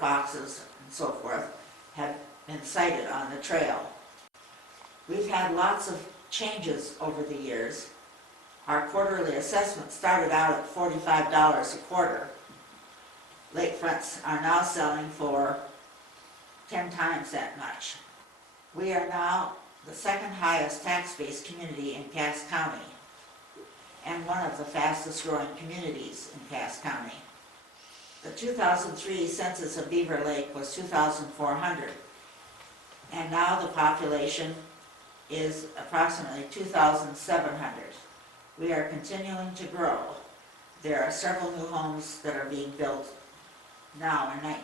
foxes and so forth have been sighted on the trail. We've had lots of changes over the years. Our quarterly assessment started out at $45 a quarter. Lakefronts are now selling for 10 times that much. We are now the second highest tax-based community in Cass County and one of the fastest growing communities in Cass County. The 2003 census of Beaver Lake was 2,400, and now the population is approximately 2,700. We are continuing to grow. There are several new homes that are being built now in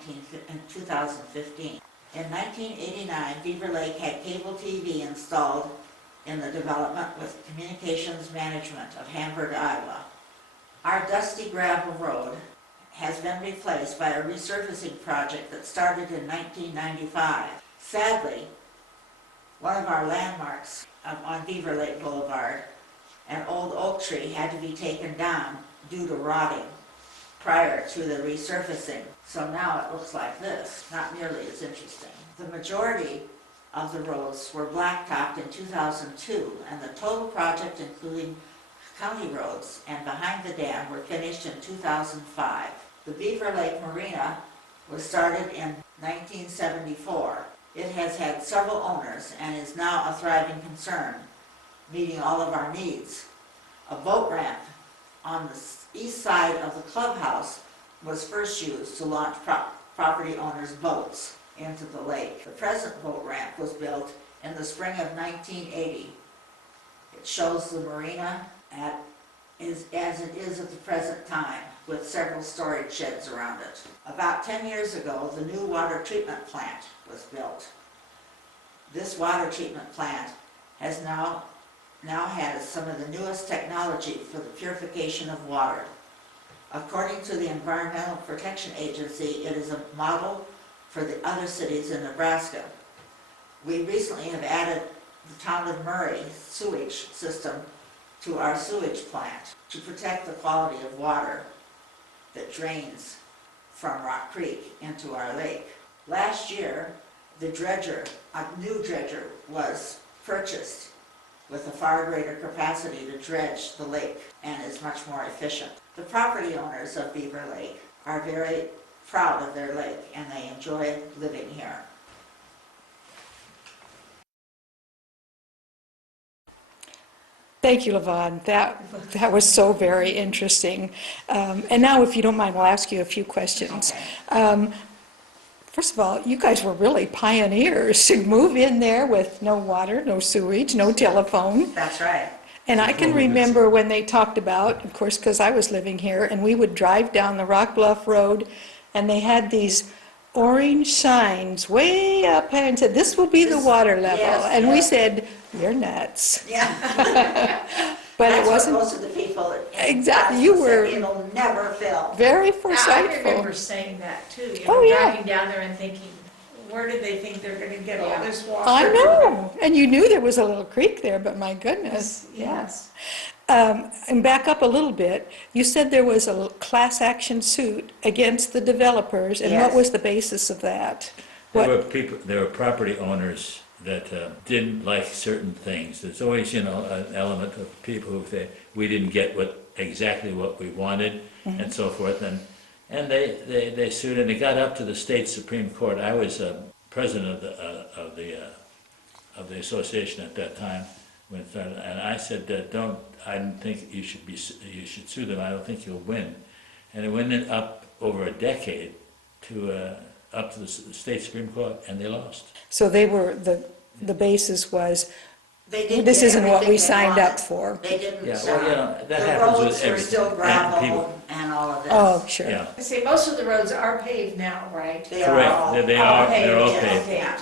2015. In 1989, Beaver Lake had cable TV installed in the development with Communications Management of Hamburg, Iowa. Our dusty gravel road has been replaced by a resurfacing project that started in 1995. Sadly, one of our landmarks on Beaver Lake Boulevard, an old oak tree, had to be taken down due to rotting prior to the resurfacing. So now it looks like this, not nearly as interesting. The majority of the roads were blacktopped in 2002, and the total project, including county roads and behind the dam, were finished in 2005. The Beaver Lake Marina was started in 1974. It has had several owners and is now a thriving concern, meeting all of our needs. A boat ramp on the east side of the clubhouse was first used to launch property owners' boats into the lake. The present boat ramp was built in the spring of 1980. It shows the marina as it is at the present time, with several storage sheds around it. About 10 years ago, the new water treatment plant was built. This water treatment plant has now has some of the newest technology for the purification of water. According to the Environmental Protection Agency, it is a model for the other cities in Nebraska. We recently have added the town of Murray sewage system to our sewage plant to protect the quality of water that drains from Rock Creek into our lake. Last year, the dredger, a new dredger, was purchased with a far greater capacity to dredge the lake and is much more efficient. The property owners of Beaver Lake are very proud of their lake and they enjoy living here. Thank you, Levon. That was so very interesting. And now, if you don't mind, we'll ask you a few questions. Okay. First of all, you guys were really pioneers to move in there with no water, no sewage, no telephone. That's right. And I can remember when they talked about, of course, because I was living here, and we would drive down the Rock Bluff Road, and they had these orange signs way up there and said, "This will be the water level." Yes, and we yes. said, "You're nuts." Yeah. But That's it wasn't what most of the people in exactly. Nebraska You said, were it'll never fill. very I foresightful. remember saying that too, Oh, yeah. driving down there and thinking, where do they think they're gonna get all this water? I know, and you knew there was a little creek there, but my goodness, Yes. And back up a little bit, you said there was a class action suit against the developers, and what Yes. was the basis of that? There were property owners that didn't like certain things. There's always, an element of people who say, we didn't get exactly what we wanted, and so forth, and they sued, and it got up to the state Supreme Court. I was president of the association at that time when it started, and I said, I don't think you should sue them. I don't think you'll win. And it went up over a decade up to the state Supreme Court, and they lost. So they were, the basis was, They didn't this get isn't what everything we they signed wanted. up for. They didn't. Yeah, well, that the happens with roads were everything. still And gravel people- and all of this. Oh, sure. Yeah, I say, most of the roads are paved now, right? They are correct. all They're all yes, paved. yeah.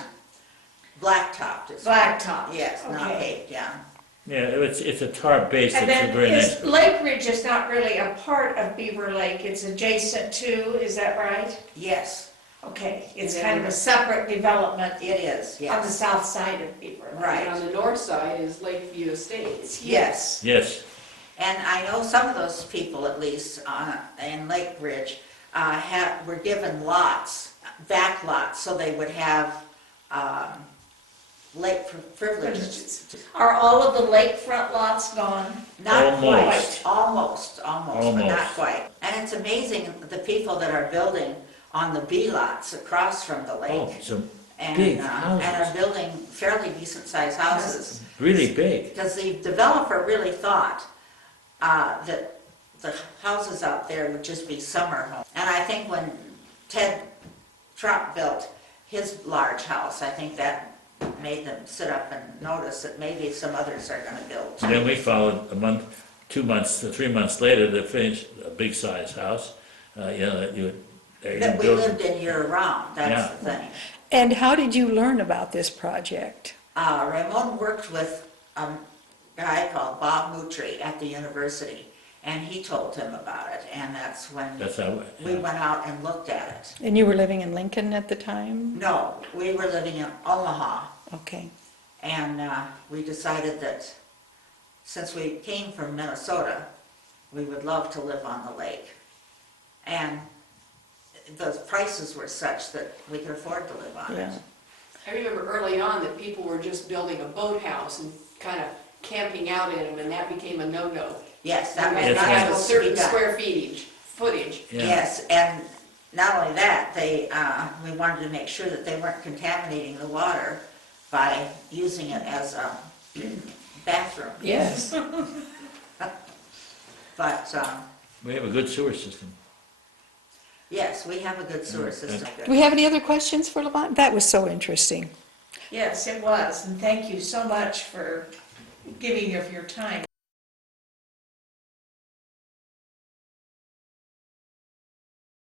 Blacktopped is. Blacktop. Yes, not Okay. paved, yeah. Yeah, it's a tar base. And It's a then very nice. Lake Ridge is not really a part of Beaver Lake, it's adjacent to, is that right? Yes, Okay, it's kind of a separate development it is, on the yes. south side of Beaver Lake. Right. And on the north side is Lakeview Estates. Yes. Yes, And I know some of those people, at least in Lake Ridge, were given lots back lots, so they would have, lake privileges. Are all of the lakefront lots gone? Not quite, Almost. almost, but not Almost. quite. And it's amazing, the people that are building on the B lots across from the Oh, lake. some And, big and houses, are building fairly decent-sized houses. really big. Because the developer really thought that the houses out there would just be summer homes. And I think when Ted Trump built his large house, I think that made them sit up and notice that maybe some others are gonna build too. Then we followed a month, 2 months, 3 months later, to finish a big size house, that you That we build. lived in year-round, that's Yeah. the thing. And how did you learn about this project? Ramon worked with a guy called Bob Moutry at the university, and he told him about it, and that's when That's how, we went out and looked at it. And you were living in Lincoln at the time? No, we were living in Omaha, Okay. and we decided that since we came from Minnesota, we would love to live on the lake. And the prices were such that we could afford to live on it. Yeah. I remember early on that people were just building a boathouse and kind of camping out in them, and that became a no-no. Yes, that You was had to not have a supposed to be certain done. square footage. yeah. Yes, and not only that, we wanted to make sure that they weren't contaminating the water by using it as a bathroom. Yes. But, We have a good sewer system. yes, we have a good sewer system. Do we have any other questions for Lamont? That was so interesting. Yes, it was, and thank you so much for giving of your time.